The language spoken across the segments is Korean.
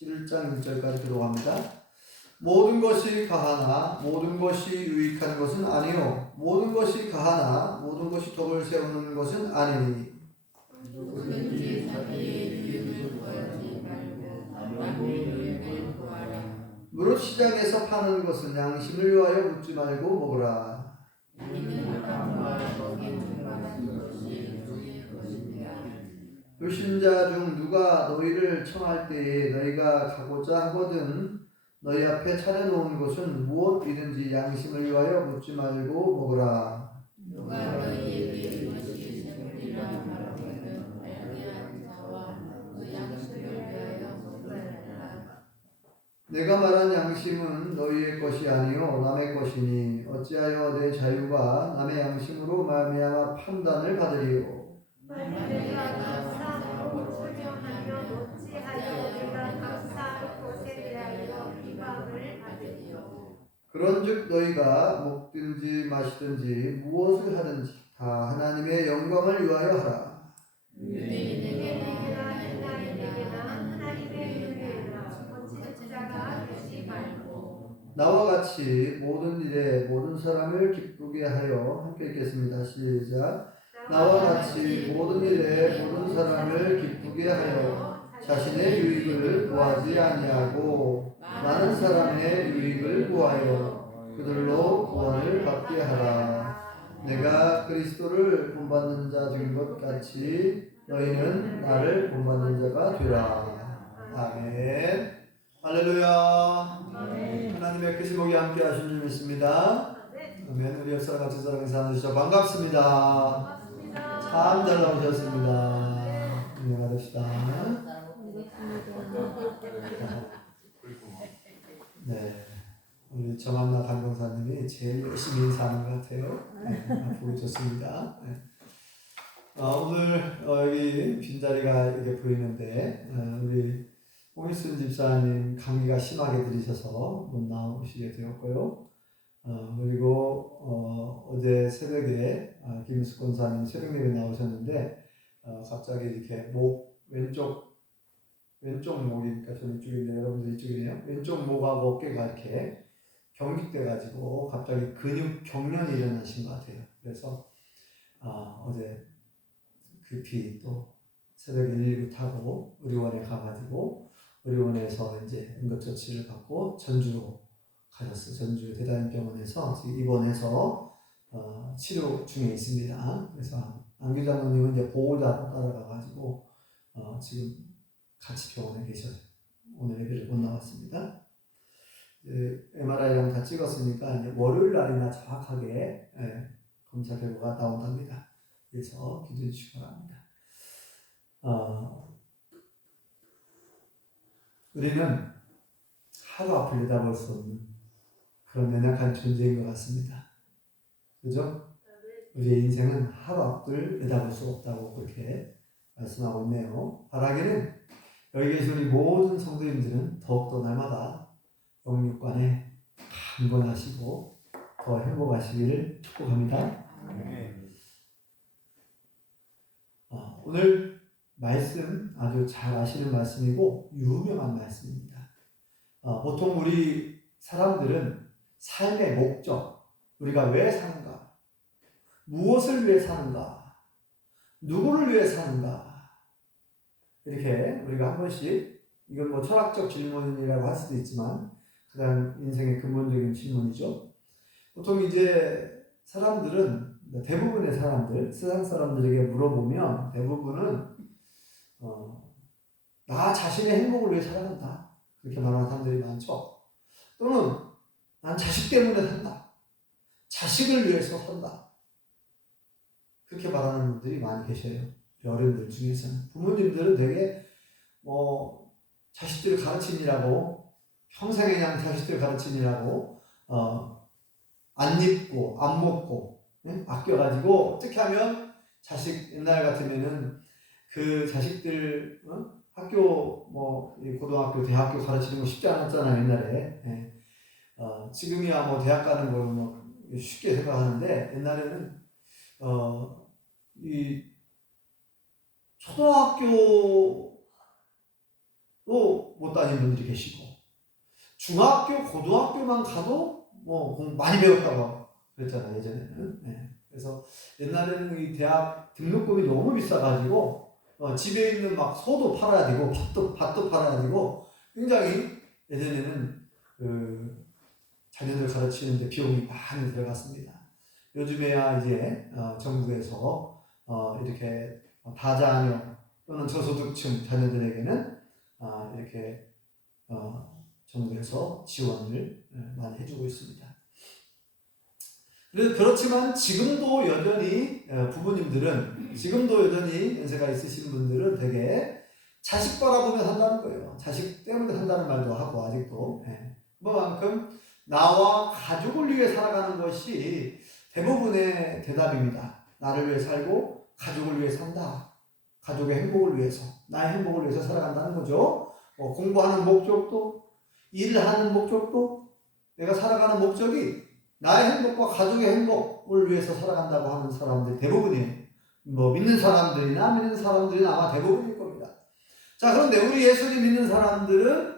11장 1절까지 들어갑니다. 모든 것이 가하나 모든 것이 유익한 것은 아니요 모든 것이 가하나 모든 것이 덕을 세우는 것은 아니니 누구든지 자기의 유익을 구하지 말고 남의 유익을 구하라. 무릇 시장에서 파는 것은 양심을 위하여 묻지 말고 먹으라. 이는 땅과 거기 충만한 것이 주의 것이니라. 불신자 중 누가 너희를 청할 때에 너희가 가고자 하거든 너희 앞에 차려놓은 것은 무엇이든지 양심을 위하여 묻지 말고 먹으라. 누가 너희에게 이것이 생물이라 말하거든 알게 자와 그 양식을 위하여 먹으라. 내가 말한 양심은 너희의 것이 아니요 남의 것이니 어찌하여 내 자유가 남의 양심으로 말미암아 판단을 받으리요. 만일 내가 감사하고 추정하면 어찌하여 내가 감사할 것에 대하여 비방을 받으리요. 그런즉 너희가 먹든지 마시든지 무엇을 하든지 다 하나님의 영광을 위하여 하라. 유대인에게나 헬라인에게나 하나님의 은혜라. 거짓자가 되지 말고. 나와 같이 모든 일에 모든 사람을 기쁘게 하여 함께 읽겠습니다. 시작. 나와 같이 모든 일에 모든 사람을 기쁘게 하여 자신의 유익을 구하지 아니하고 많은 사람의 유익을 구하여 그들로 구원을 받게 하라. 내가 그리스도를 본받는 자 된 것 같이 너희는 나를 본받는 자가 되라. 아멘. 할렐루야. 하나님의 크신 복이 함께 하신 줄 믿습니다. 아멘. 우리 옆사람 같은 사람의 사람 주셔서 반갑습니다. 참 잘 나오셨습니다. 안녕하 됩시다. 네, 우리 정한나 강동사님이 제일 열심히 사는 것 같아요. 네, 보기 좋습니다. 네. 오늘 여기 빈자리가 이렇게 보이는데 우리 홍일순 집사님 감기가 심하게 들이셔서 못 나오시게 되었고요. 그리고 어제 새벽에 김수 권사님 새벽 예배 나오셨는데 갑자기 이렇게 목 왼쪽 목이니까 저는 이쪽인데 여러분들 이쪽이네요. 왼쪽 목하고 어깨가 이렇게 경직돼 가지고 갑자기 근육 경련이 일어나신 것 같아요. 그래서 어제 급히 또 새벽에 119 타고 의료원에 가가지고 의료원에서 이제 응급조치를 받고 전주로 가셨어요. 전주 대단병원에서 지금 입원해서 치료 중에 있습니다. 그래서 안규 장로님은 이제 보호자로 따라가가지고 지금 같이 병원에 계셔요. 오늘 예배를 못 나왔습니다. MRI랑 다 찍었으니까 이제 월요일 날이나 정확하게 검사 결과가 나온답니다. 그래서 기도해 주시기 바랍니다. 우리는 하루 앞을 내다볼 수 없는 그런 연약한 존재인 것 같습니다. 그죠? 우리의 인생은 하루 앞을 내다볼 수 없다고 그렇게 말씀하고 있네요. 바라기는 여기 계신 우리 모든 성도님들은 더욱더 날마다 영육간에 강건하시고 더 행복하시기를 축복합니다. 오늘 말씀 아주 잘 아시는 말씀이고 유명한 말씀입니다. 보통 우리 사람들은 삶의 목적, 우리가 왜 사는가, 무엇을 위해 사는가, 누구를 위해 사는가, 이렇게 우리가 한 번씩, 이건 뭐 철학적 질문이라고 할 수도 있지만 가장 인생의 근본적인 질문이죠. 보통 이제 사람들은, 대부분의 사람들, 세상 사람들에게 물어보면 대부분은 나 자신의 행복을 위해 살아간다, 그렇게 말하는 사람들이 많죠. 또는 난 자식 때문에 산다, 자식을 위해서 산다, 그렇게 말하는 분들이 많이 계셔요. 어른들 중에서는. 부모님들은 되게 자식들을 가르치느라고, 평생에 그냥 자식들 가르치느라고 안 입고 안 먹고 아껴가지고 어떻게 하면 자식, 옛날 같으면은 그 자식들 학교 고등학교, 대학교 가르치는 거 쉽지 않았잖아요, 옛날에. 지금이야 뭐 대학 가는 거 뭐 쉽게 생각하는데 옛날에는 이 초등학교 못 다니는 분들이 계시고, 중학교, 고등학교만 가도 뭐 공부 많이 배웠다고 그랬잖아요, 예전에는. 네. 그래서 옛날에는 이 대학 등록금이 너무 비싸가지고 집에 있는 막 소도 팔아야 되고 밭도 팔아야 되고 굉장히 예전에는 그 자녀들 가르치는데 비용이 많이 들어갔습니다. 요즘에야 이제 정부에서 이렇게 다자녀 또는 저소득층 자녀들에게는 이렇게 정부에서 지원을 많이 해주고 있습니다. 그렇지만 지금도 여전히 부모님들은 지금도 여전히 연세가 있으신 분들은 되게 자식 바라보며 산다는 거예요. 자식 때문에 산다는 말도 하고 아직도 그만큼 나와 가족을 위해 살아가는 것이 대부분의 대답입니다. 나를 위해 살고 가족을 위해 산다. 가족의 행복을 위해서, 나의 행복을 위해서 살아간다는 거죠. 공부하는 목적도, 일을 하는 목적도, 내가 살아가는 목적이 나의 행복과 가족의 행복을 위해서 살아간다고 하는 사람들이 대부분이에요. 믿는 사람들이나 믿는 사람들이 아마 대부분일 겁니다. 자, 그런데 우리 예수님 믿는 사람들은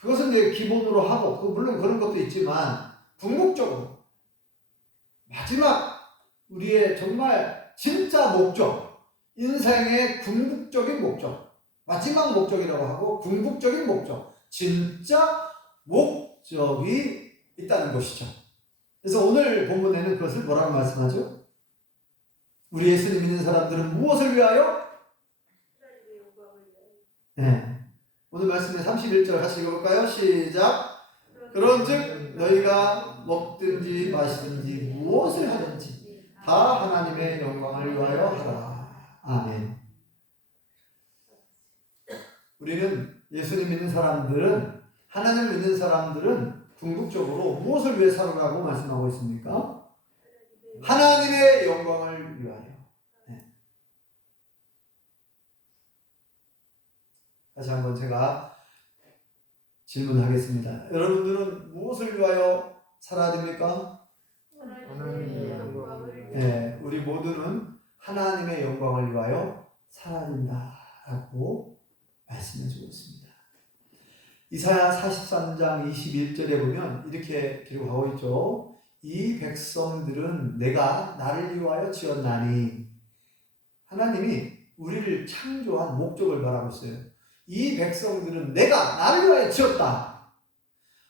그것은 이제 기본으로 하고, 물론 그런 것도 있지만 궁극적으로 마지막 우리의 정말 진짜 목적, 인생의 궁극적인 목적, 마지막 목적이라고 하고 궁극적인 목적, 진짜 목적이 있다는 것이죠. 그래서 오늘 본문에는 그것을 뭐라고 말씀하죠? 우리 예수님 믿는 사람들은 무엇을 위하여? 네. 오늘 말씀의 31절 같이 읽어볼까요? 시작. 그런즉 너희가 먹든지 마시든지 무엇을 하든지 다 하나님의 영광을 위하여 하라. 아멘. 우리는 예수님 믿는 사람들은, 하나님을 믿는 사람들은 궁극적으로 무엇을 위해 살아가고 말씀하고 있습니까? 하나님의 영광을 위하여. 네. 다시 한번 제가 질문하겠습니다. 여러분들은 무엇을 위하여 살아야 됩니까? 하나님의 영광을 네, 우리 모두는 하나님의 영광을 위하여 살아야 된다라고 말씀해주고 있습니다. 이사야 43장 21절에 보면 이렇게 기록하고 있죠. 이 백성들은 내가 나를 위하여 지었나니. 하나님이 우리를 창조한 목적을 말하고 있어요. 이 백성들은 내가 나를 위하여 지었다.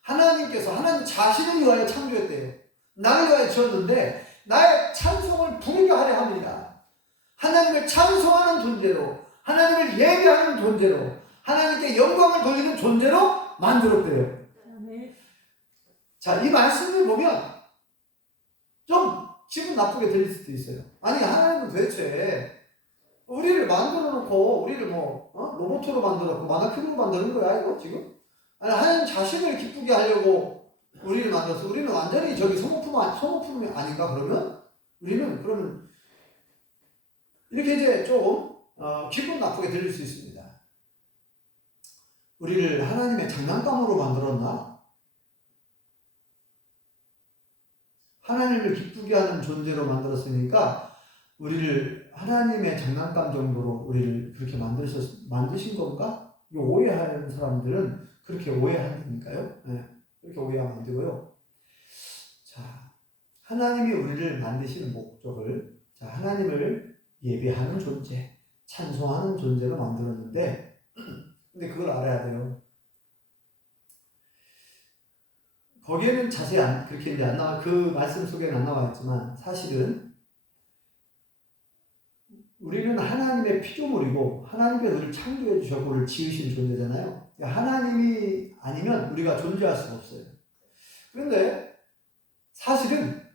하나님께서 하나님 자신을 위하여 창조했대요. 나를 위하여 지었는데 나의 찬송을 부르게 하려 합니다. 하나님을 찬송하는 존재로, 하나님을 예배하는 존재로, 하나님께 영광을 돌리는 존재로 만들었대요. 자, 이 말씀을 보면 좀 기분 나쁘게 들릴 수도 있어요. 아니, 하나님은 도대체 우리를 만들어 놓고 우리를 로봇으로 만들어 놓고 마나키로 만드는 거야 이거 지금? 아니, 하나님 자신을 기쁘게 하려고 우리를 만들어서 우리는 완전히 저기 소모품이 아닌가 그러면? 우리는 그러면 이렇게 이제 조금 기분 나쁘게 들릴 수 있습니다. 우리를 하나님의 장난감으로 만들었나? 하나님을 기쁘게 하는 존재로 만들었으니까 우리를 하나님의 장난감 정도로 우리를 그렇게 만드신 건가? 이거 오해하는 사람들은 그렇게 오해한다니까요. 네, 그렇게 오해하면 안 되고요. 자, 하나님이 우리를 만드시는 목적을, 자, 하나님을 예배하는 존재, 찬송하는 존재로 만들었는데, 근데 그걸 알아야 돼요. 거기에는 자세히 그렇게 이제 안 나와, 그 말씀 속에는 안 나와 있지만, 사실은 우리는 하나님의 피조물이고, 하나님께서 우리를 창조해 주셨고, 우리를 지으신 존재잖아요. 하나님이 아니면 우리가 존재할 수가 없어요. 그런데 사실은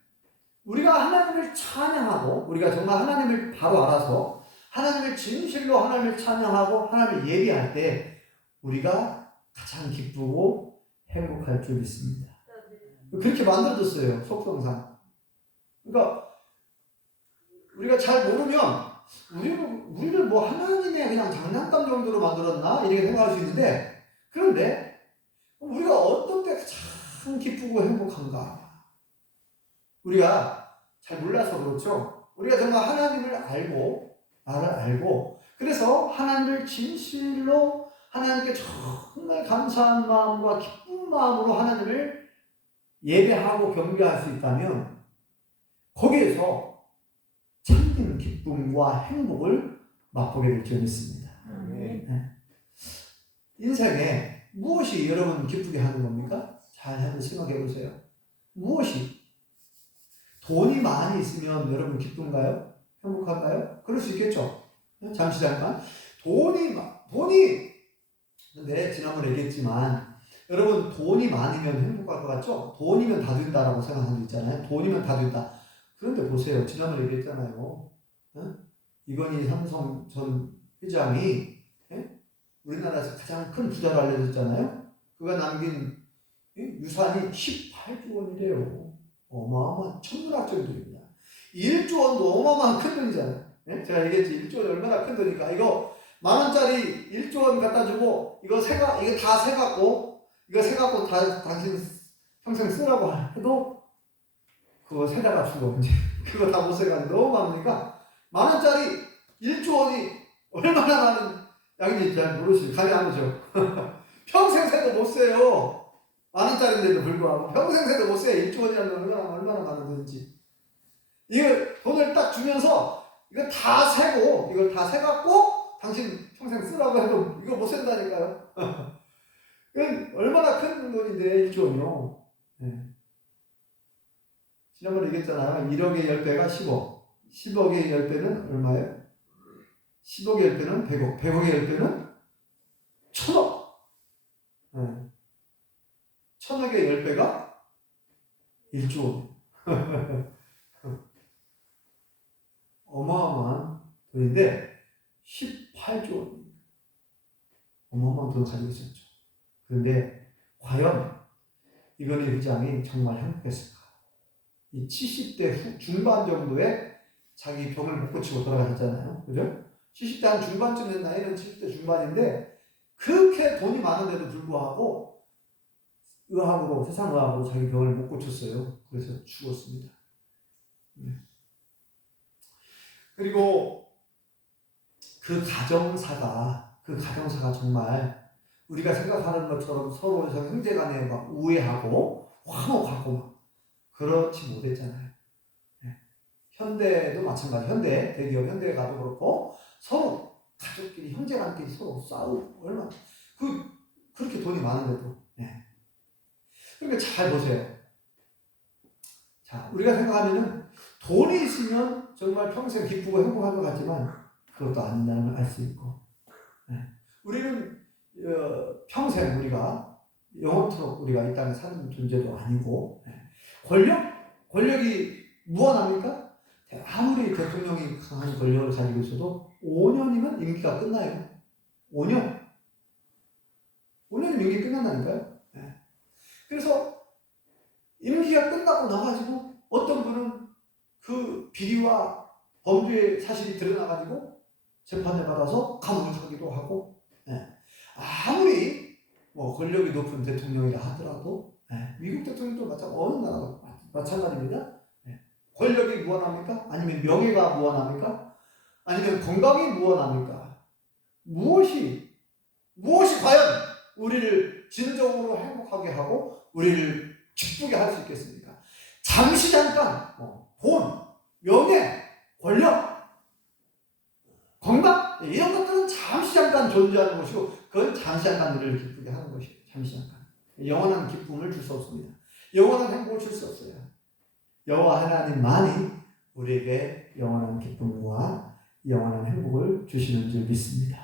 우리가 하나님을 찬양하고, 우리가 정말 하나님을 바로 알아서, 하나님을 진실로 하나님을 찬양하고, 하나님을 예배할 때, 우리가 가장 기쁘고 행복할 줄 믿습니다. 그렇게 만들어졌어요, 속성상. 그러니까 우리가 잘 모르면 우리를 뭐 하나님의 그냥 장난감 정도로 만들었나 이렇게 생각할 수 있는데, 그런데 우리가 어떤 때 가장 기쁘고 행복한가? 우리가 잘 몰라서 그렇죠. 우리가 정말 하나님을 알고 나를 알고 그래서 하나님을 진실로 하나님께 정말 감사한 마음과 기쁜 마음으로 하나님을 예배하고 경배할 수 있다면 거기에서 참된 기쁨과 행복을 맛보게 될 줄 믿습니다. 인생에 무엇이 여러분 기쁘게 하는 겁니까? 잘 한번 생각해 보세요. 무엇이? 돈이 많이 있으면 여러분 기쁜가요? 행복할까요? 그럴 수 있겠죠. 잠시 잠깐. 돈이 근데 지난번에 얘기했지만 여러분 돈이 많으면 행복할 것 같죠? 돈이면 다 된다라고 생각하는 분 있잖아요. 돈이면 다 된다. 그런데 보세요. 지난번에 얘기했잖아요. 이건희 삼성 전 회장이 우리나라에서 가장 큰 부자로 알려졌잖아요. 그가 남긴 유산이 18조 원이래요. 어마어마한 천문학적인 돈입니다. 1조 원도 어마어마한 큰 돈이잖아요. 제가 얘기했지. 1조 원이 얼마나 큰 돈이니까. 이거 10,000원짜리 1조 원 갖다 주고 이거 다 세갖고 당신 평생 쓰라고 해도 그거 세다가 죽어. 이제 그거 다 못 세가지고 너무 많으니까 10,000원짜리 1조 원이 얼마나 많은 양인지 잘 모르시죠. 감이 안 오죠. 평생 새도 못 세요. 10,000원짜리인데도 불구하고 평생 새도 못 세요. 1조 원이라는 건 얼마나 많은 돈인지. 이거 돈을 딱 주면서 이거 다 세고 이걸 다 세갖고 당신 평생 쓰라고 해도 이거 못 쓴다니까요. 이건 얼마나 큰 돈인데 1조 원이요. 지난번에 얘기했잖아요. 1억의 10배가 10억. 10억의 10배는 얼마예요? 10억의 10배는 100억. 100억의 10배는 1000억. 1000억의 10배가 1조 원. 어마어마한 돈인데 18조 원. 어마어마한 돈을 가지고 있었죠. 그런데 과연 이건희 회장이 정말 행복했을까? 이 70대 중반 정도에 자기 병을 못 고치고 돌아가셨잖아요. 그죠? 70대 한 중반쯤 된 나이는 70대 중반인데 그렇게 돈이 많은데도 불구하고 세상 의학으로 자기 병을 못 고쳤어요. 그래서 죽었습니다. 그리고 그 가정사가 정말 우리가 생각하는 것처럼 서로 형제간에 막 우애하고 화목하고 막 그렇지 못했잖아요. 현대도 마찬가지. 대기업 현대에 가도 그렇고 서로 가족끼리 형제간끼리 서로 싸우고 얼마나 그렇게 돈이 많은데도. 그러니까 잘 보세요. 자, 우리가 생각하면은 돈이 있으면 정말 평생 기쁘고 행복할 것 같지만 그것도 아니라는 걸 알 수 있고. 우리는 평생 우리가 영원토록 우리가 이 땅에 사는 존재도 아니고. 권력이 무한합니까? 아무리 대통령이 강한 권력을 가지고 있어도 5년이면 임기가 끝나요. 5년이면 임기 끝난다니까요. 그래서 임기가 끝나고 나가지고 어떤 분은 그 비리와 범죄의 사실이 드러나가지고 재판을 받아서 감옥에 가기도 하고, 아무리 권력이 높은 대통령이라 하더라도, 미국 대통령도 어느 나라도 마찬가지입니다. 권력이 무한합니까? 아니면 명예가 무한합니까? 아니면 건강이 무한합니까? 무엇이 과연 우리를 진정으로 행복하게 하고 우리를 기쁘게 할 수 있겠습니까? 잠시 잠깐 돈, 명예, 권력, 건강 이런 것들은 잠시 잠깐 존재하는 것이고 그건 잠시 잠깐 우리를 기쁘게 하는 것이에요. 잠시 잠깐. 영원한 기쁨을 줄 수 없습니다. 영원한 행복을 줄 수 없어요. 여호와 하나님만이 우리에게 영원한 기쁨과 영원한 행복을 주시는 줄 믿습니다.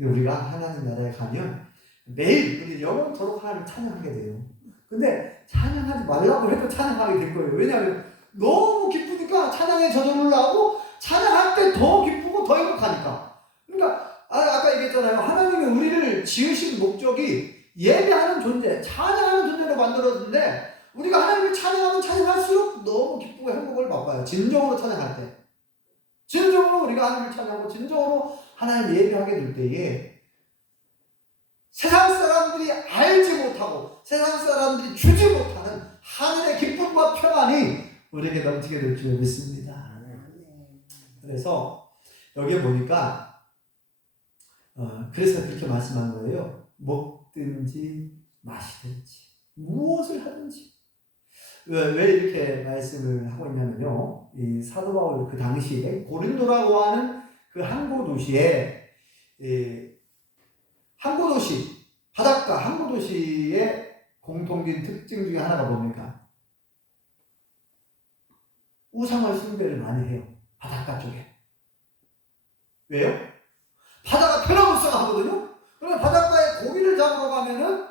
우리가 하나님 나라에 가면 매일 우리 영원토록 하나님을 찬양하게 돼요. 근데 찬양하지 말라고 해도 찬양하게 될 거예요. 왜냐하면 너무 기쁘니까 찬양에 저절로 하고 찬양할 때 더 기쁘고 더 행복하니까. 그러니까 아까 얘기했잖아요. 하나님이 우리를 지으신 목적이 예배하는 존재, 찬양하는 존재로 만들었는데 우리가 하나님을 찬양할수록 너무 기쁘고 행복을 맛봐요. 진정으로 찬양할 때. 진정으로 우리가 하나님을 찬양하고 진정으로 하나님을 예배하게 될 때에 세상 사람들이 알지 못하고 세상 사람들이 주지 못하는 하늘의 기쁨과 평안이 우리에게 넘치게 될 줄 믿습니다. 그래서 여기에 보니까 그래서 그렇게 말씀한 거예요. 먹든지 마시든지 무엇을 하든지. 왜 이렇게 말씀을 하고 있냐면요. 이 사도 바울 그 당시에 고린도라고 하는 그 항구 도시에 항구 도시 바닷가 항구 도시의 공통된 특징 중에 하나가 뭡니까? 우상을 숭배를 많이 해요. 바닷가 쪽에. 왜요? 바다가 변화무쌍하거든요. 그러면 바닷가에 고기를 잡으러 가면은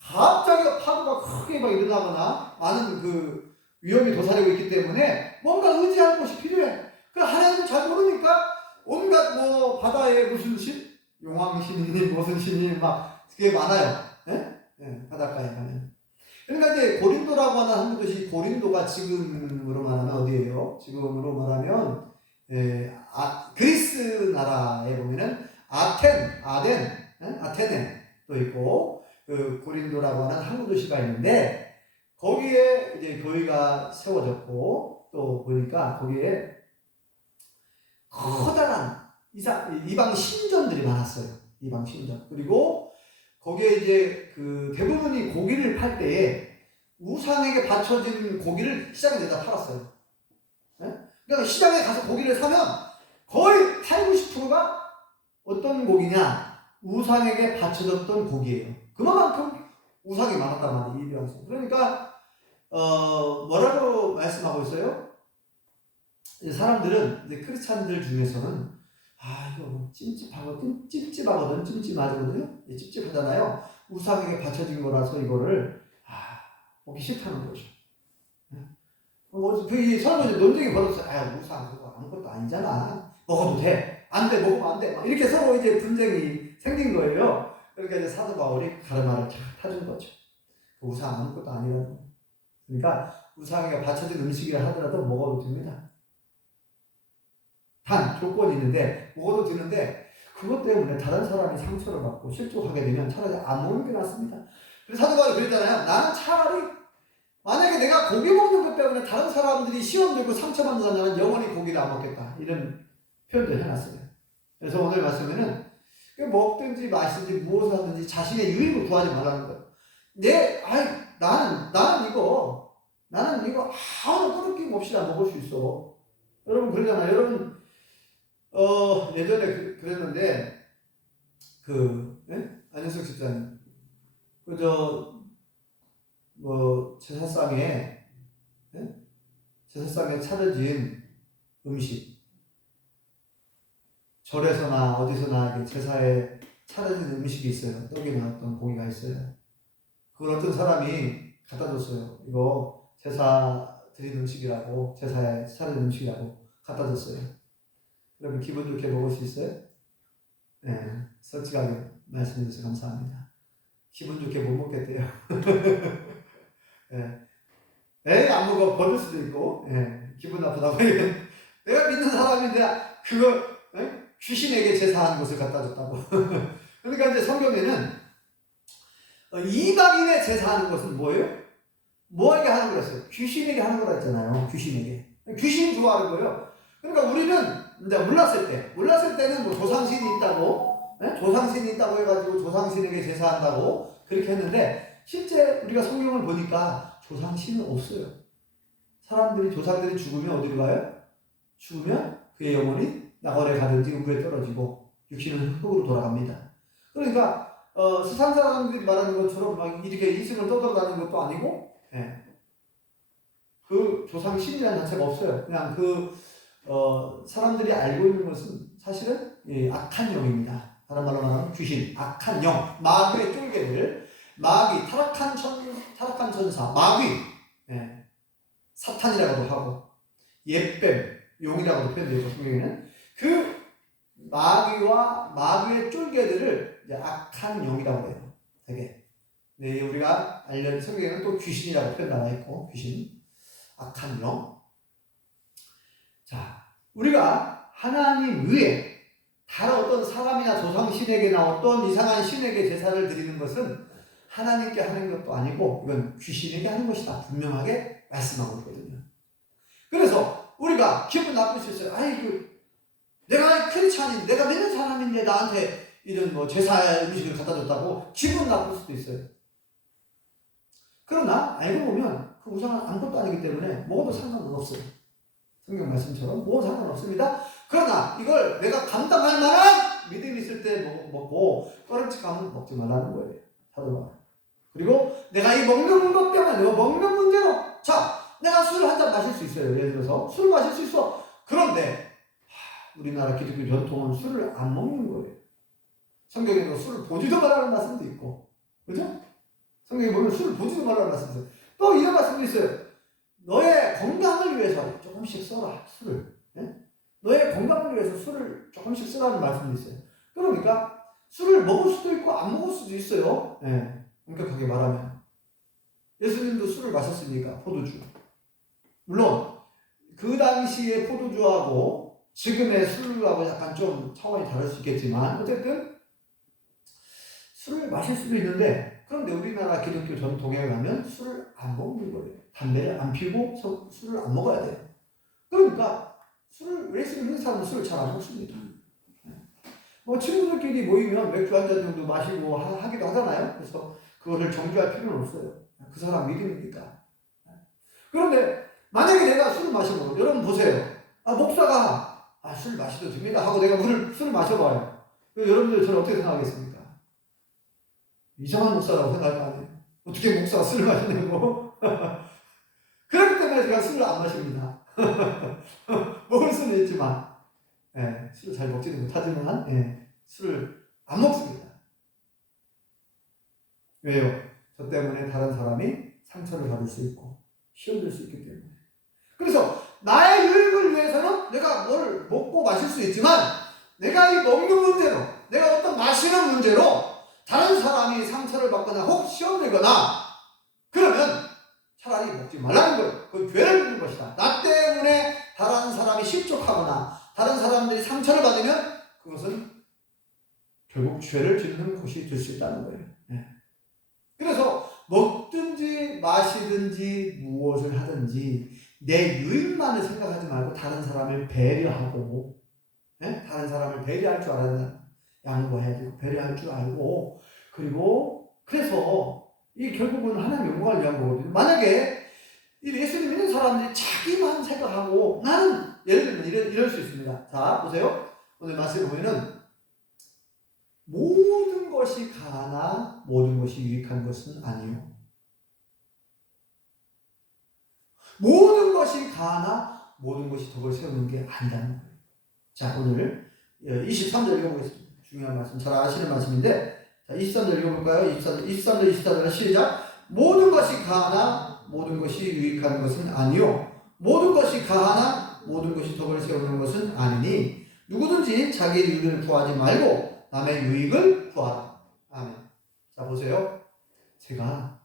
갑자기 파도가 크게 막 일어나거나 많은 그 위험이 도사리고 있기 때문에 뭔가 의지할 곳이 필요해. 그 하나님을 잘 모르니까 온갖 뭐 바다에 무슨 신, 용왕신이니 무슨 신이 막 그게 많아요. 바닷가에 가면. 그러니까 이제 고린도라고 하는 한 곳이 고린도가 지금으로 말하면 어디예요? 지금으로 말하면 그리스 나라에 보면은 아테네 또 있고 그 고린도라고 하는 항구 도시가 있는데 거기에 이제 교회가 세워졌고 또 보니까 거기에 커다란 이방 신전들이 많았어요. 이방 신전. 그리고 거기에 이제 그 대부분이 고기를 팔 때에 우상에게 바쳐진 고기를 시장에 내다 팔았어요. 그러니까 시장에 가서 고기를 사면 거의 8, 90%가 어떤 고기냐? 우상에게 바쳐졌던 고기예요. 그만큼 우상이 많았단 말이에요. 그러니까 뭐라고 말씀하고 있어요? 사람들은 이제 크리스찬들 중에서는 이거 찜찜하거든요. 찝찝하잖아요. 우상에게 바쳐진 거라서 이거를 먹기 싫다는 거죠. 그 서로 논쟁이 벌어졌어요. 우상 그거 아무것도 아니잖아. 먹어도 돼. 안 돼. 먹으면 안 돼. 막 이렇게 서로 이제 분쟁이 생긴 거예요. 그러니까 이제 사도 바울이 가르마를 쫙 타준 거죠. 우상 아무것도 아니라고. 그러니까 우상에게 바쳐진 음식이라 하더라도 먹어도 됩니다. 단 조건이 있는데 먹어도 되는데 그것 때문에 다른 사람이 상처를 받고 실족하게 되면 차라리 안 먹는 게 낫습니다. 그래서 사도 바울이 그랬잖아요. 나는 차라리 만약에 내가 고기 먹는 것 때문에 다른 사람들이 시험 들고 상처받는다면 영원히 고기를 안 먹겠다. 이런 표현도 해놨어요. 그래서 오늘 말씀에는 먹든지 마시든지 무엇을 하든지 자신의 유익을 구하지 말라는 거예요. 나는 이거 아무 끊김 없이 다 먹을 수 있어. 여러분 그러잖아요. 여러분 예전에 그랬는데 안현석 집사님 제사상에 차려진 음식 절에서나 어디서나 제사에 차려진 음식이 있어요. 떡이나 어떤 고기가 있어요. 그걸 어떤 사람이 갖다 줬어요. 이거 제사 드린 음식이라고, 제사에 차려진 음식이라고 갖다 줬어요. 여러분 기분 좋게 먹을 수 있어요? 네, 솔직하게 말씀해 주셔서 감사합니다. 기분 좋게 못 먹겠대요. 안 먹어 버릴 수도 있고, 기분 나쁘다고. 내가 믿는 사람인데 그거 귀신에게 제사하는 것을 갖다 줬다고. 그러니까 이제 성경에는 이방인의 제사하는 것은 뭐예요? 뭐에게 하는 거였어요? 귀신에게 하는 거라 했잖아요. 귀신이 좋아하는 거예요. 그러니까 우리는 이제 몰랐을 때는 뭐 조상신이 있다고 해가지고 조상신에게 제사한다고 그렇게 했는데 실제 우리가 성경을 보니까 조상신은 없어요. 조상들이 죽으면 어디로 가요? 죽으면 그의 영혼이 낙원에 가든지 우에 떨어지고 육신은 흙으로 돌아갑니다. 그러니까 세상 사람들이 말하는 것처럼 막 이렇게 이승을 떠돌아다니는 것도 아니고 그 조상신이라는 자체가 없어요. 그냥 사람들이 알고 있는 것은 사실은 악한 영입니다. 다른 말로 말하면 귀신, 악한 영, 마귀의 쫄개들, 타락한 천사, 마귀, 사탄이라고도 하고 옛뱀, 용이라고도 표현되고 성경에는 그 마귀와 마귀의 쫄개들을 이제 악한 영이라고 해요. 되게. 우리가 알려진 성경에는 또 귀신이라고 표현 나와 있고 귀신, 악한 영. 자, 우리가 하나님 외에 다른 어떤 사람이나 조상신에게나 어떤 이상한 신에게 제사를 드리는 것은 하나님께 하는 것도 아니고 이건 귀신에게 하는 것이다. 분명하게 말씀하고 있거든요. 그래서 우리가 기분 나쁠 수 있어요. 내가 크리스찬인데 내가 믿는 사람인데 나한테 이런 뭐 제사 음식을 갖다 줬다고 기분 나쁠 수도 있어요. 그러나 알고 보면 그 우상은 아무것도 아니기 때문에 먹어도 상관은 없어요. 성경 말씀처럼 먹어도 상관없습니다. 그러나 이걸 내가 감당할 만한 믿음이 있을 때 먹고 꺼름칙하면 먹지 말라는 거예요. 사도 말. 그리고 내가 이 먹는 것 때문에 내가 먹는 문제로 자 내가 술을 한 잔 마실 수 있어요. 예를 들어서 술 마실 수 있어. 그런데 우리나라 기독교 전통은 술을 안 먹는 거예요. 성경에도 술을 보지도 말라는 말씀도 있고, 그죠? 성경에 보면 술을 보지도 말라는 말씀도 있어요. 또 이런 말씀도 있어요. 너의 건강을 위해서 조금씩 써라, 술을. 예? 너의 건강을 위해서 술을 조금씩 쓰라는 말씀도 있어요. 그러니까 술을 먹을 수도 있고 안 먹을 수도 있어요. 예. 엄격하게 말하면. 예수님도 술을 마셨으니까, 포도주. 물론 그 당시의 포도주하고 지금의 술하고 약간 좀 차원이 다를 수 있겠지만 어쨌든 술을 마실 수도 있는데 그런데 우리나라 기독교 전통에 가면 술을 안 먹는 거예요. 담배를 안 피우고 술을 안 먹어야 돼요. 그러니까 술을 예수 믿는 사람은 술을 잘 안 먹습니다. 뭐 친구들끼리 모이면 맥주 한 잔 정도 마시고 하기도 하잖아요. 그래서 그거를 정죄할 필요는 없어요. 그 사람 믿음이니까. 그런데 만약에 내가 술을 마시고 여러분 보세요. 목사가 술 마셔도 됩니다 하고 내가 술을 마셔봐요. 여러분들 저를 어떻게 생각하겠습니까? 이상한 목사라고 생각할 거 아니에요. 어떻게 목사가 술을 마시냐고. 그렇기 때문에 제가 술을 안 마십니다. 먹을 수는 있지만 술을 잘 먹지는 못하지만 술을 안 먹습니다. 왜요? 저 때문에 다른 사람이 상처를 받을 수 있고 시험될 수 있기 때문에. 그래서 나의 유익을 위해서는 내가 뭘 먹고 마실 수 있지만 내가 이 먹는 문제로 내가 어떤 마시는 문제로 다른 사람이 상처를 받거나 혹 시험되거나 그러면 차라리 먹지 말라는 거예요. 그건 죄를 짓는 것이다. 나 때문에 다른 사람이 실족하거나 다른 사람들이 상처를 받으면 그것은 결국 죄를 짓는 것이 될 수 있다는 거예요. 그래서 먹든지 마시든지 무엇을 하든지 내 유익만을 생각하지 말고 다른 사람을 배려하고 다른 사람을 배려할 줄 알아야 돼. 양보해야 되고 배려할 줄 알고 그리고 그래서 이 결국은 하나님 영광을 위한 거거든요. 만약에 이 예수님 믿는 사람들이 자기만 생각하고 나는 예를 들면 이럴 수 있습니다. 자 보세요. 오늘 말씀을 보면은 모든 것이 가나 모든 것이 유익한 것은 아니요. 모든 것이 가나 모든 것이 덕을 세우는 게 아니라는 거예요. 자 오늘 23절 읽어보겠습니다. 중요한 말씀 잘 아시는 말씀인데 자 23절 읽어볼까요? 23절 24절 시작. 모든 것이 가나 모든 것이 유익한 것은 아니요 모든 것이 가나 모든 것이 덕을 세우는 것은 아니니 누구든지 자기 유익을 구하지 말고 남의 유익을 구하라. 아멘. 자 보세요. 제가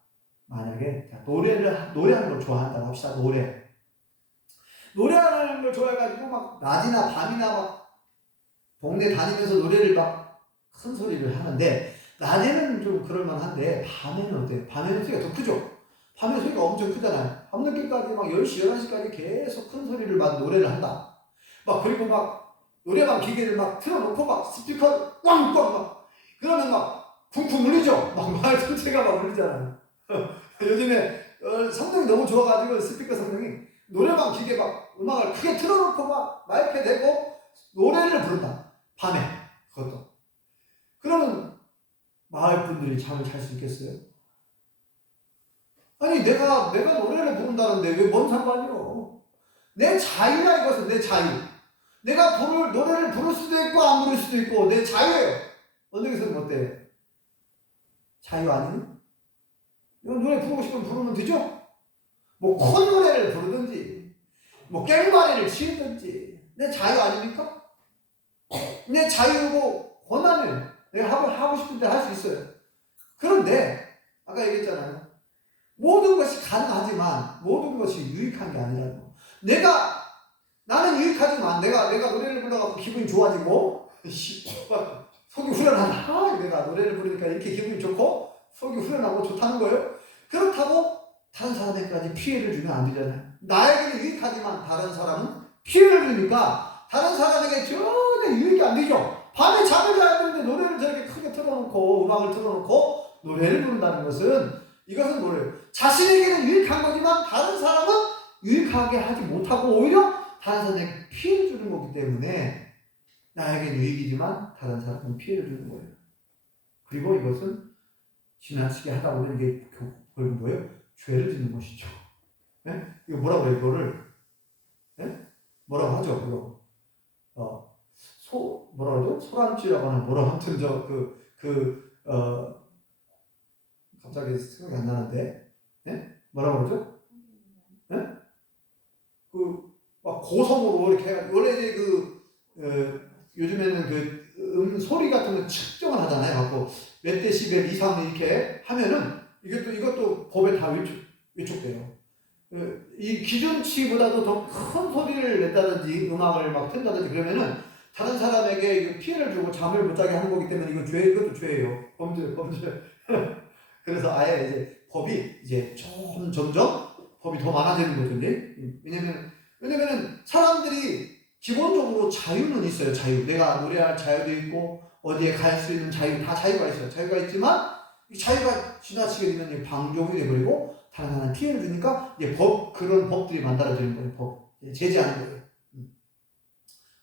만약에 노래하는 걸 좋아한다고 합시다. 노래하는 걸 좋아해가지고 막 낮이나 밤이나 막 동네 다니면서 노래를 막 큰 소리를 하는데 낮에는 좀 그럴만한데 밤에는 어때요? 밤에는 소리가 더 크죠? 밤에 소리가 엄청 크잖아요. 밤늦게까지 막 10시, 11시까지 계속 큰 소리를 막 노래를 한다. 막 그리고 막 노래방 기계를 막 틀어놓고 막 스피커 꽝꽝 막 그러면 막 쿵쿵 울리죠? 막 말 전체가 막 울리잖아요. 요즘에 성능이 너무 좋아가지고 스피커 성능이 노래방 기계 막 음악을 크게 틀어놓고 막 마이크에 대고 노래를 부른다. 밤에 그것도. 그러면 마을 분들이 잠을 잘 수 있겠어요? 아니 내가 노래를 부른다는데 왜 뭔 상관이요? 내 자유야 이것은 내 자유. 내가 노래를 부를 수도 있고 안 부를 수도 있고 내 자유예요. 어느 것은 어때요? 자유 아니니? 노래 부르고 싶으면 부르면 되죠? 뭐 콧노래를 부르든지 뭐 깽마리를 치든지 내 자유 아닙니까? 내 자유고 권한을 내가 하고 싶은 데 할 수 있어요. 그런데 아까 얘기했잖아요. 모든 것이 가능하지만 모든 것이 유익한 게 아니라는 거. 나는 유익하지만 내가 노래를 불러갖고 기분이 좋아지고 속이 후련하다. 내가 노래를 부르니까 이렇게 기분이 좋고 속이 후련하고 좋다는 거예요. 그렇다고 다른 사람에게까지 피해를 주면 안 되잖아요. 나에게는 유익하지만 다른 사람은 피해를 주니까 다른 사람에게 전혀 유익이 안 되죠. 밤에 잠을 자야 되는데 노래를 저렇게 크게 틀어놓고 음악을 틀어놓고 노래를 부른다는 것은 이것은 뭐예요? 자신에게는 유익한 거지만 다른 사람은 유익하게 하지 못하고 오히려 다른 사람에게 피해를 주는 거기 때문에 나에게는 유익이지만 다른 사람은 피해를 주는 거예요. 그리고 이것은 지나치게 하다 보면 이게 결국 뭐예요? 죄를 짓는 것이죠. 네? 이거 뭐라고 해요? 이거를 네? 뭐라고 하죠? 이거 뭐라 그러죠? 소란죄라고 하나 뭐라 아무튼 갑자기 생각이 안 나는데 네? 뭐라고 그러죠? 네? 막 고성으로 이렇게 원래 이제 요즘에는 소리 같은 거 측정을 하잖아요. 갖고 몇 데시벨 이상 이렇게 하면은 이것도 법에 다 위축돼요. 이 기준치보다도 더 큰 소리를 냈다든지 음악을 막 튼다든지 그러면은 다른 사람에게 피해를 주고 잠을 못 자게 하는 거기 때문에 이것도 죄예요. 범죄. 그래서 아예 이제 법이 이제 점점 법이 더 많아지는 거죠. 왜냐면은 사람들이 기본적으로 자유는 있어요. 자유. 내가 노래할 자유도 있고 어디에 갈 수 있는 자유, 다 자유가 있어요. 자유가 있지만 이 자유가 지나치게 되면 방종이 돼버리고 다른 사람한테 피해를 주니까 이제 그런 법들이 만들어지는 거예요. 제재하는 거예요.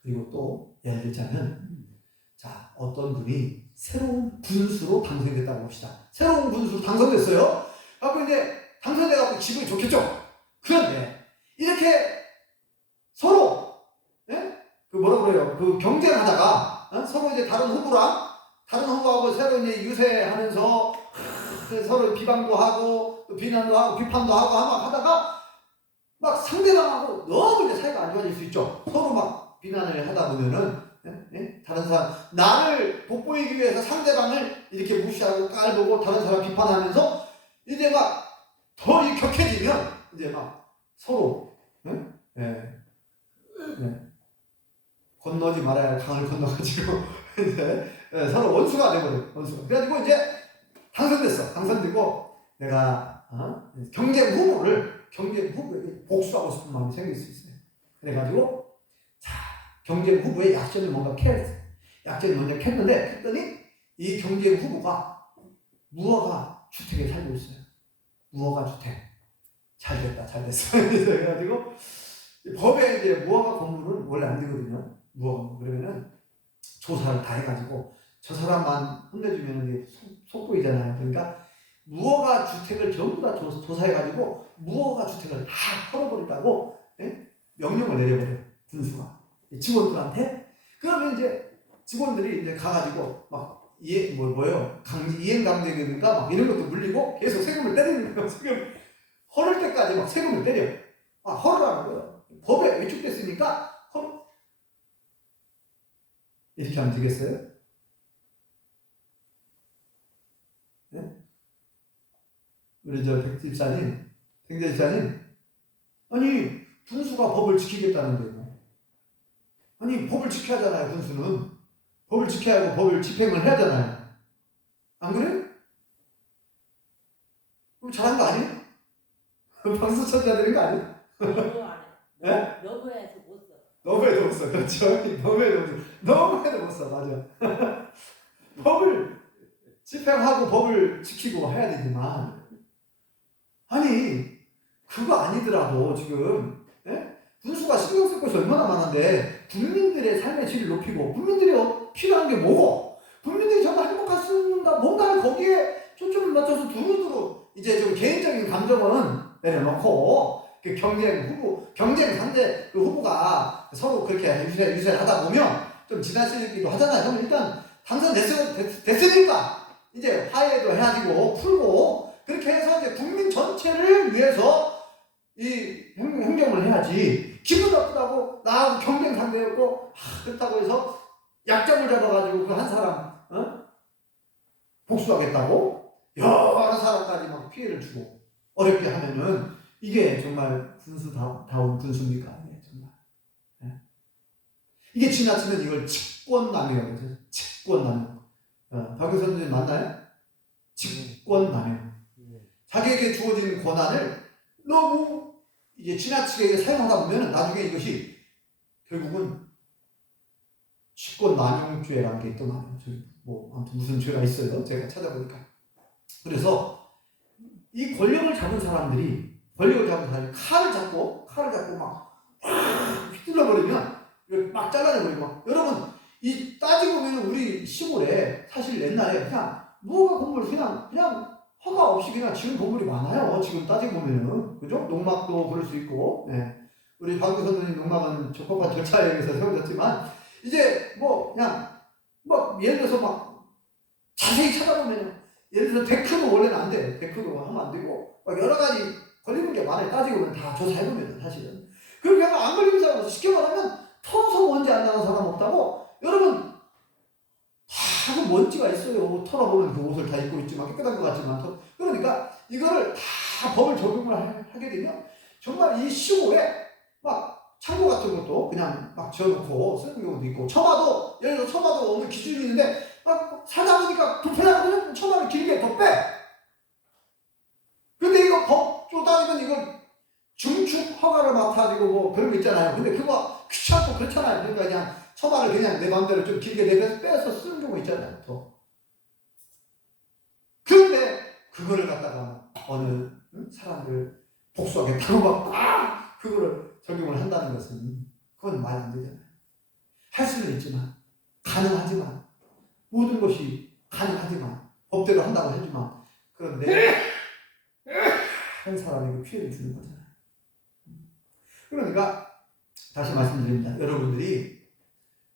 그리고 또 예를 들자면 자, 어떤 분이 새로운 군수로 당선됐다고 봅시다. 새로운 군수로 당선됐어요. 그래서 이제 당선돼갖고 기분이 좋겠죠. 그런데 이렇게 서로 뭐라 그래요? 경쟁하다가 서로 이제 다른 후보하고 새로 이제 유세하면서 서로 비방도 하고 또 비난도 하고 비판도 하고 하다가 막 상대방하고 너무 이제 사이가 안 좋아질 수 있죠. 서로 막 비난을 하다 보면은 다른 사람 나를 돋보이기 위해서 상대방을 이렇게 무시하고 깔보고 다른 사람 비판하면서 이제 막 더 격해지면 이제 막 서로 건너지 말아야 할 강을 건너가지고 이제 서로 원수가 돼버려요. 원수가. 그래가지고 이제 당선되고 내가 경쟁 후보에게 복수하고 싶은 마음이 생길 수 있어요. 그래가지고 경쟁 후보의 약점을 뭔가 캐냈어요. 약점을 먼저 했더니 이 경쟁 후보가 무허가 주택에 살고 있어요. 무허가 주택. 잘 됐어. 그래가지고 법에 이제 무허가 건물은 원래 안 되거든요. 무허가. 그러면은 조사를 다 해가지고 저 사람만 혼내주면 이제 속보이잖아요. 그러니까 무허가 주택을 전부 다 조사해가지고 무허가 주택을 다 털어버린다고 명령을 내려버려요. 군수가. 직원들한테. 그러면 이제 직원들이 이제 가가지고 막 이행강제니까 막 이런 것도 물리고 계속 세금을 때리는 거예요. 세금 허를 때까지 막 세금을 때려요. 허를 하는 거예요. 법에 위축됐으니까 이렇게 하면 되겠어요? 네? 우리 백집사님, 행자집사님, 아니 군수가 법을 지키겠다는데 아니 법을 지켜야 하잖아요. 군수는 법을 지켜야 하고 법을 집행을 해야 하잖아요. 안 그래요? 그럼 잘한 거 아니에요? 박수 쳐줘야 되는 거 아니에요? 너무 안 해. 네? 너무해서 못 써. 너무해도 못 써. 그렇죠? 너무해도 못 써. 맞아. 법을 집행하고 법을 지키고 해야 되지만 아니 그거 아니더라도 지금 군수가 신경 쓸 것이 얼마나 많은데 국민들의 삶의 질을 높이고 국민들이 필요한 게 뭐고 국민들이 정말 행복할 수 있는 뭔가를 거기에 초점을 맞춰서 두루두루 이제 좀 개인적인 감정은 내려놓고 그 경쟁 상대 그 후보가 서로 그렇게 유세를 하다 보면 좀 지나치기도 하잖아요. 그럼 일단 당선됐으니까 이제 화해도 해가지고 풀고 그렇게 해서 이제 국민 전체를 위해서 이 행정을 해야지. 기분 나쁘다고 나하고 경쟁 상대였고 그렇다고 해서 약점을 잡아가지고 그 한 사람 복수하겠다고 여러 사람까지 막 피해를 주고 어렵게 하면은 이게 정말 군수다운 군수입니까? 정말 이게 지나치면 이걸 직권남용이라고 하죠. 직권남용. 박유 선생님 맞나요? 직권남용. 자기에게 주어진 권한을 너무 이제 지나치게 사용하다 보면 나중에 이것이 결국은 직권남용죄라는 게 있더만요. 뭐 아무튼 무슨 죄가 있어요. 제가 찾아보니까. 그래서 이 권력을 잡은 사람들이 칼을 잡고 막 휘둘러 버리면 막 잘라내 버리고 여러분 이 따지고 보면 우리 시골에 사실 옛날에 그냥 무허가 건물 그냥 허가 없이 그냥 지은 건물이 많아요. 지금 따지고 보면은 그죠? 농막도 그럴 수 있고 우리 박우 선생님 농막은 적법한 절차에 의해서 세워졌지만 이제 뭐 그냥 뭐 예를 들어서 막 자세히 찾아보면 예를 들어서 데크도 원래는 안 돼. 데크도 하면 안 되고 막 여러 가지 걸리는 게 많아요. 따지고 보면 다 조사해보면 사실은. 그렇게 하면 안 걸리는 사람은 쉽게 말하면 털어서 먼지 안 나는 사람 없다고. 여러분 다 그 먼지가 있어요. 털어보면 그 옷을 다 입고 있지만 깨끗한 것 같지만 그러니까 이거를 다 법을 적용을 하게 되면 정말 이 시골에 막 창고 같은 것도 그냥 막 지어놓고 쓰는 경우도 있고 처마도 예를 들어 처마도 어느 기준이 있는데 막 살다 보니까 불편하거든. 처마를 길게 더 빼. 근데 이거 법조 따지면 이걸 중축 허가를 맡아가지고 뭐 그런 거 있잖아요. 근데 그거 귀찮고 그렇잖아요. 그러니까 그냥 처마를 그냥 내 마음대로 좀 길게 내면서 빼서 쓰는 경우 있잖아요. 또. 그런데 그거를 갖다가 어느 사람들 복수하겠다고 막 그거를 적용을 한다는 것은 그건 말 안 되잖아요. 할 수는 있지만 가능하지만 모든 것이 가능하지만 법대로 한다고 하지만 그런데 한 사람에게 피해를 주는 거잖아요. 그러니까 다시 말씀드립니다.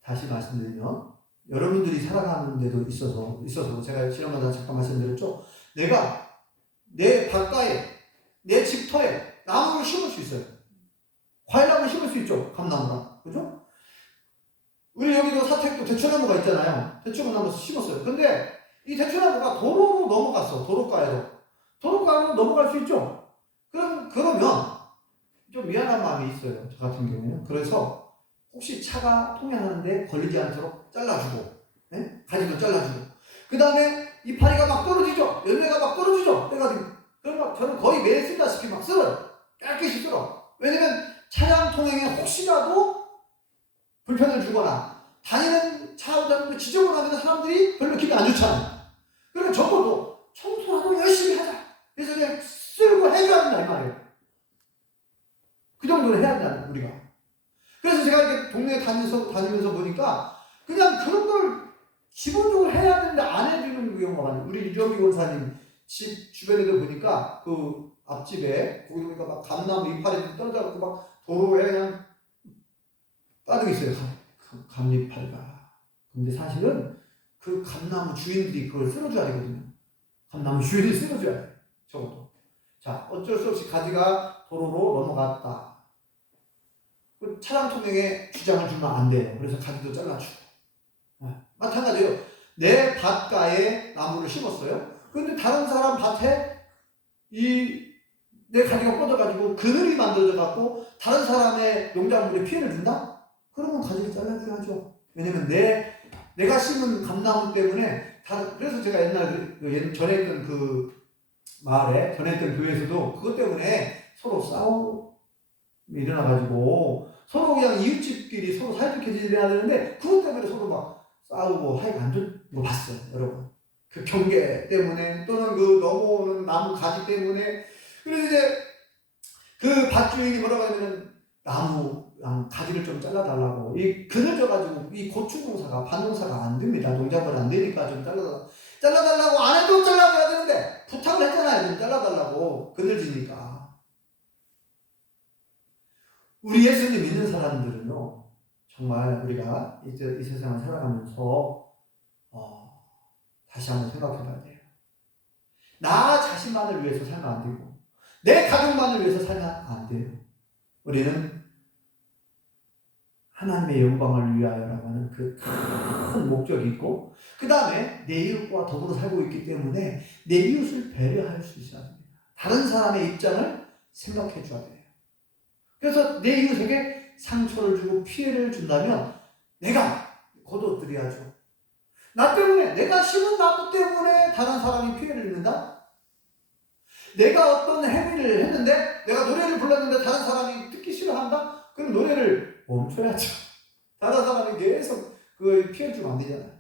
다시 말씀드리면 여러분들이 살아가는 데도 있어서 제가 지난번에 잠깐 말씀드렸죠. 내가 내 바깥에 내 집터에 나무를 심을 수 있어요. 과일나무 심을 수 있죠. 감나무랑. 그죠? 우리 여기도 사택도 대추나무가 있잖아요. 대추나무 심었어요. 근데 이 대추나무가 도로로 넘어갔어. 도로가로 넘어갈 수 있죠. 그러면 좀 미안한 마음이 있어요. 저 같은 경우에는. 그래서 혹시 차가 통행하는데 걸리지 않도록 잘라주고, 가지도 잘라주고, 그 다음에 이파리가 막 떨어지죠. 열매가 막 떨어지죠. 그래가지고 그러면 저는 거의 매일 쓰다시피 막 쓸어요. 깨끗이 쓸어. 왜냐면 차량 통행에 혹시라도 불편을 주거나 다니는 차를 지저분하면 사람들이 별로 기분 안 좋잖아요. 그러니까 적어도 청소라도 열심히 하자. 그래서 그냥 쓸고 해줘야 된다 이 말이에요. 그 정도는 해야 된다 우리가. 그래서 제가 이렇게 동네에 다니면서 보니까 그냥 그런 걸 기본적으로 해야 되는데 안 해주는 경우가 많아요. 우리 유정기 원사님 집 주변에도 보니까 그 앞집에 거기 보니까 막 감나무 이파리도 떨어져갖고 막 도로에 그냥 따르고 있어요. 감리파리가. 근데 사실은 그 감나무 주인들이 그걸 쓸어줘야 되거든요. 감나무 주인이 쓸어줘야 돼요. 적어도. 자, 어쩔 수 없이 가지가 도로로 넘어갔다. 그 차량 통행에 주장을 주면 안 돼요. 그래서 가지도 잘라주고. 마찬가지예요. 내 밭가에 나무를 심었어요. 근데 다른 사람 밭에 내 가지가 뻗어가지고 그늘이 만들어져갖고 다른 사람의 농작물에 피해를 준다? 그러면 가지를 잘라줘야죠. 왜냐면 내가 심은 감나무 때문에 그래서 제가 전에 있던 그 마을에 전에 있던 교회에서도 그것 때문에 서로 싸움이 일어나가지고 서로 그냥 이웃집끼리 서로 사이좋게 지내야 되는데 그것 때문에 서로 막 싸우고 하여간 안 좋은 거 봤어요, 여러분. 그 경계 때문에 또는 그 넘어오는 나무 가지 때문에. 그래서 이제 그 밭주인이 뭐라고 하냐면 나무 가지를 좀 잘라달라고. 이 그늘져가지고 이 고추농사가 밭농사가 안 됩니다. 농작물 안 되니까 좀 잘라달라고 안 해도 잘라줘야 되는데 부탁을 했잖아요. 좀 잘라달라고 그늘지니까. 우리 예수님 믿는 사람들은요 정말 우리가 이 세상을 살아가면서 다시 한번 생각해 봐야 돼요. 나 자신만을 위해서 살면 안 되고 내 가족만을 위해서 살면 안 돼요. 우리는 하나님의 영광을 위하여라고 하는 그 큰 목적이 있고 그 다음에 내 이웃과 더불어 살고 있기 때문에 내 이웃을 배려할 수 있어야 됩니다. 다른 사람의 입장을 생각해 줘야 돼요. 그래서 내 이웃에게 상처를 주고 피해를 준다면 내가 거둬들여야죠. 나 때문에 내가 심은 나무 때문에 다른 사람이 피해를 입는다? 내가 어떤 행위를 했는데 내가 노래를 불렀는데 다른 사람이 듣기 싫어한다? 그럼 노래를 멈춰야죠. 다른 사람이 계속 그 피해 주면 안 되잖아요.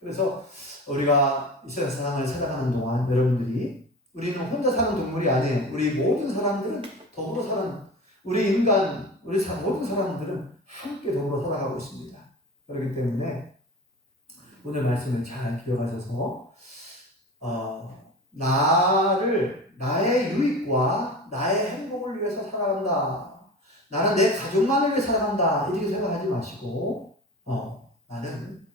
그래서 우리가 이 세상을 살아가는 동안 여러분들이 우리는 혼자 사는 동물이 아니에요. 우리 모든 사람들은 더불어 사는 우리 인간, 모든 사람들은 함께 더불어 살아가고 있습니다. 그렇기 때문에 오늘 말씀을 잘 기억하셔서 나의 유익과 나의 행복을 위해서 살아간다. 나는 내 가족만을 위해 살아간다. 이렇게 생각하지 마시고 나는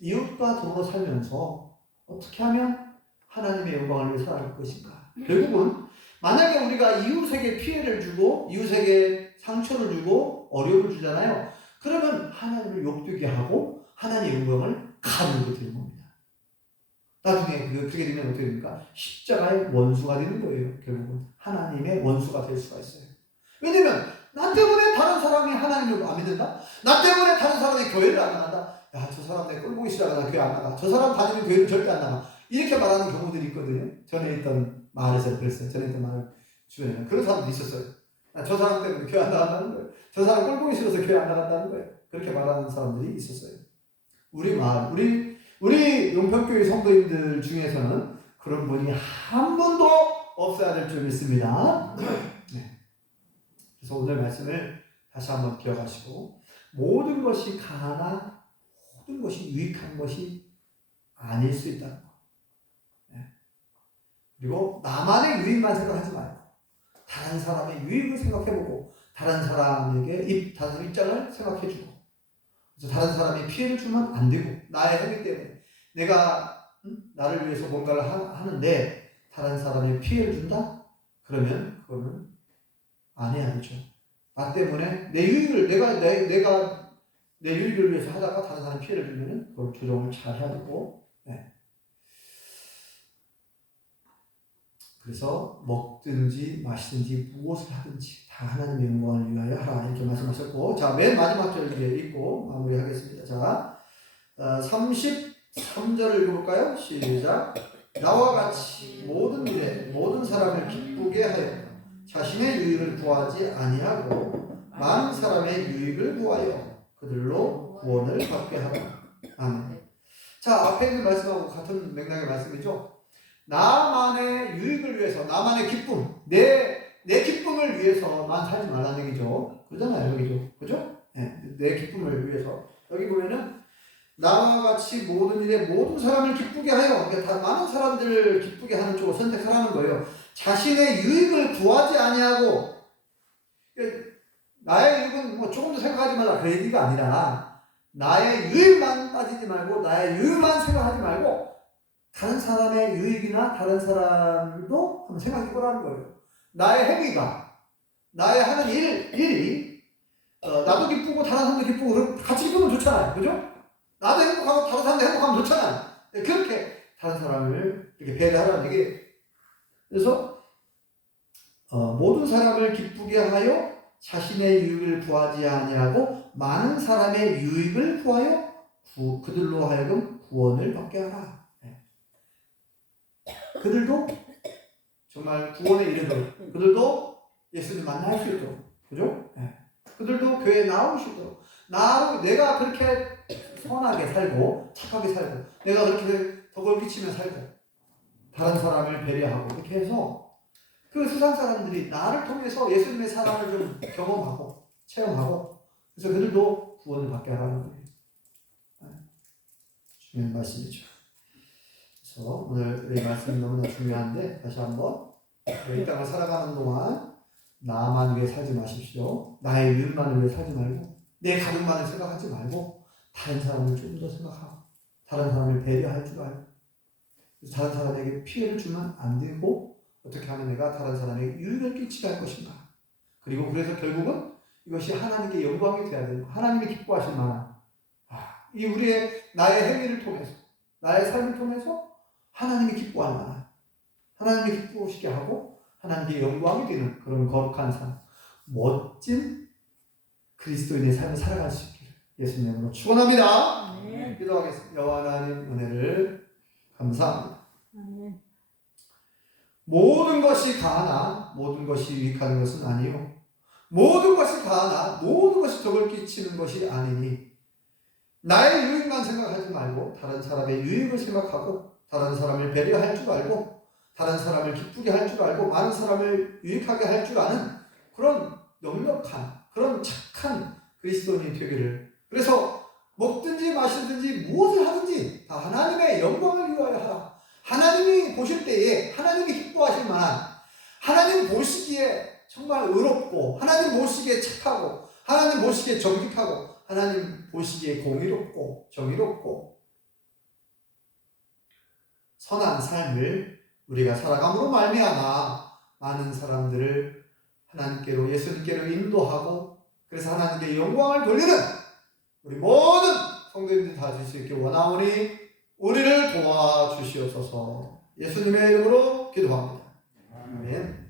이웃과 더불어 살면서 어떻게 하면 하나님의 영광을 위해 살아갈 것인가. 결국은 만약에 우리가 이웃에게 피해를 주고 이웃에게 상처를 주고 어려움을 주잖아요. 그러면 하나님을 욕되게 하고 하나님의 영광을 가누게 되는 겁니다. 나중에 그렇게 되면 어떻게 됩니까? 십자가의 원수가 되는 거예요. 결국은 하나님의 원수가 될 수가 있어요. 왜냐면 나 때문에 다른 사람이 하나님을 안 믿는다? 나 때문에 다른 사람이 교회를 안 나간다? 야, 저 사람 내 꼴보기 싫어하다 교회 안 나가. 저 사람 다니는 교회를 절대 안 나가. 이렇게 말하는 경우들이 있거든요. 전에 있던 마을에서 그랬어요. 전에 있던 마을 주변에는 그런 사람도 있었어요. 저 사람 때문에 교회 안 나간다는 거예요. 저 사람 꼴보기 싫어서 교회 안 나간다는 거예요. 그렇게 말하는 사람들이 있었어요. 우리 마을, 우리 용평교회 성도님들 중에서는 그런 분이 한 분도 없어야 될 줄 믿습니다. 네. 그래서 오늘 말씀을 다시 한번 기억하시고 모든 것이 가나 모든 것이 유익한 것이 아닐 수 있다는 거. 네. 그리고 나만의 유익만 생각하지 말고 다른 사람의 유익을 생각해보고 다른 사람에게 다른 사람 입장을 생각해주고 그래서 다른 사람이 피해를 주면 안 되고 나의 행위 때문에 내가 나를 위해서 뭔가를 하는데 다른 사람이 피해를 준다? 그러면 그거는 안 해야 되죠. 나 때문에 내 유익을 내가 내 유익을 위해서 하다가 다른 사람이 피해를 주면은 그걸 조정을 잘 해야 되고. 네. 그래서 먹든지 마시든지 무엇을 하든지 다 하나님의 영광을 위하여 하라 이렇게 말씀하셨고, 자, 맨 마지막 절 이제 읽고 마무리하겠습니다. 자, 33절을 읽어볼까요? 시작. 나와 같이 모든 일에 모든 사람을 기쁘게 하여 자신의 유익을 구하지 아니하고 많은 사람의 유익을 구하여 그들로 구원을 받게 하라. 아멘. 자, 앞에 있는 말씀하고 같은 맥락의 말씀이죠. 나만의 유익을 위해서, 나만의 기쁨, 내 기쁨을 위해서만 살지 말라는 얘기죠. 그러잖아요, 여기죠. 그죠? 네, 내 기쁨을 위해서. 여기 보면은, 나와 같이 모든 일에 모든 사람을 기쁘게 하여, 그러니까 많은 사람들을 기쁘게 하는 쪽을 선택하라는 거예요. 자신의 유익을 구하지 아니하고, 나의 유익은 뭐 조금도 생각하지 말라. 그 얘기가 아니라, 나의 유익만 따지지 말고, 나의 유익만 생각하지 말고, 다른 사람의 유익이나 다른 사람도 한번 생각해 보라는 거예요. 나의 행위가, 나의 하는 일이, 나도 기쁘고 다른 사람도 기쁘고, 그럼 같이 기쁘면 좋잖아요. 그죠? 나도 행복하고 다른 사람도 행복하면 좋잖아요. 그렇게 다른 사람을 이렇게 배려하라는 얘기예요. 그래서, 모든 사람을 기쁘게 하여 자신의 유익을 구하지 아니하고 많은 사람의 유익을 구하여 그들로 하여금 구원을 받게 하라. 그들도 정말 구원에 이르도록, 그들도 예수님 만날 수 있도록, 그죠? 네. 그들도 교회에 나올 수 있도록, 내가 그렇게 선하게 살고 착하게 살고 내가 그렇게 덕을 끼치며 살고 다른 사람을 배려하고 이렇게 해서 그 세상 사람들이 나를 통해서 예수님의 사랑을 좀 경험하고 체험하고 그래서 그들도 구원을 받게 하라는 거예요. 네. 중요한 말씀이죠. 그래서 오늘 이 말씀이 너무나 중요한데 다시 한번 이 땅을 살아가는 동안 나만 위해 살지 마십시오. 나의 유익만을 위해 살지 말고 내 가족만을 생각하지 말고 다른 사람을 좀 더 생각하고 다른 사람을 배려할 줄 알고 다른 사람에게 피해를 주면 안 되고 어떻게 하면 내가 다른 사람에게 유익을 끼치게 할 것인가. 그리고 그래서 결국은 이것이 하나님께 영광이 되어야 되는 하나님이 기뻐하실 만한 이 나의 행위를 통해서 나의 삶을 통해서 하나님이 기뻐할 만한 하나님이 기쁘시게 하고 하나님께 영광이 되는 그런 거룩한 삶, 멋진 그리스도인의 삶을 살아갈 수 있기를 예수님 이름으로 축원합니다. 기도하겠습니다. 여호와 하나님 은혜를 감사합니다. 모든 것이 가하나 모든 것이 유익하는 것은 아니요 모든 것이 가하나 모든 것이 덕을 끼치는 것이 아니니 나의 유익만 생각하지 말고 다른 사람의 유익을 생각하고 다른 사람을 배려할 줄 알고 다른 사람을 기쁘게 할 줄 알고 많은 사람을 유익하게 할 줄 아는 그런 넉넉한 그런 착한 그리스도인이 되기를. 그래서 먹든지 마시든지 무엇을 하든지 다 하나님의 영광을 위하여 하라. 하나님이 보실 때에 하나님이 기뻐하실 만한, 하나님 보시기에 정말 의롭고 하나님 보시기에 착하고 하나님 보시기에 정직하고 하나님 보시기에 공의롭고 정의롭고 선한 삶을 우리가 살아감으로 말미암아 많은 사람들을 하나님께로 예수님께로 인도하고 그래서 하나님께 영광을 돌리는 우리 모든 성도님들 다 될 수 있게 원하오니 우리를 도와주시옵소서. 예수님의 이름으로 기도합니다. 아멘.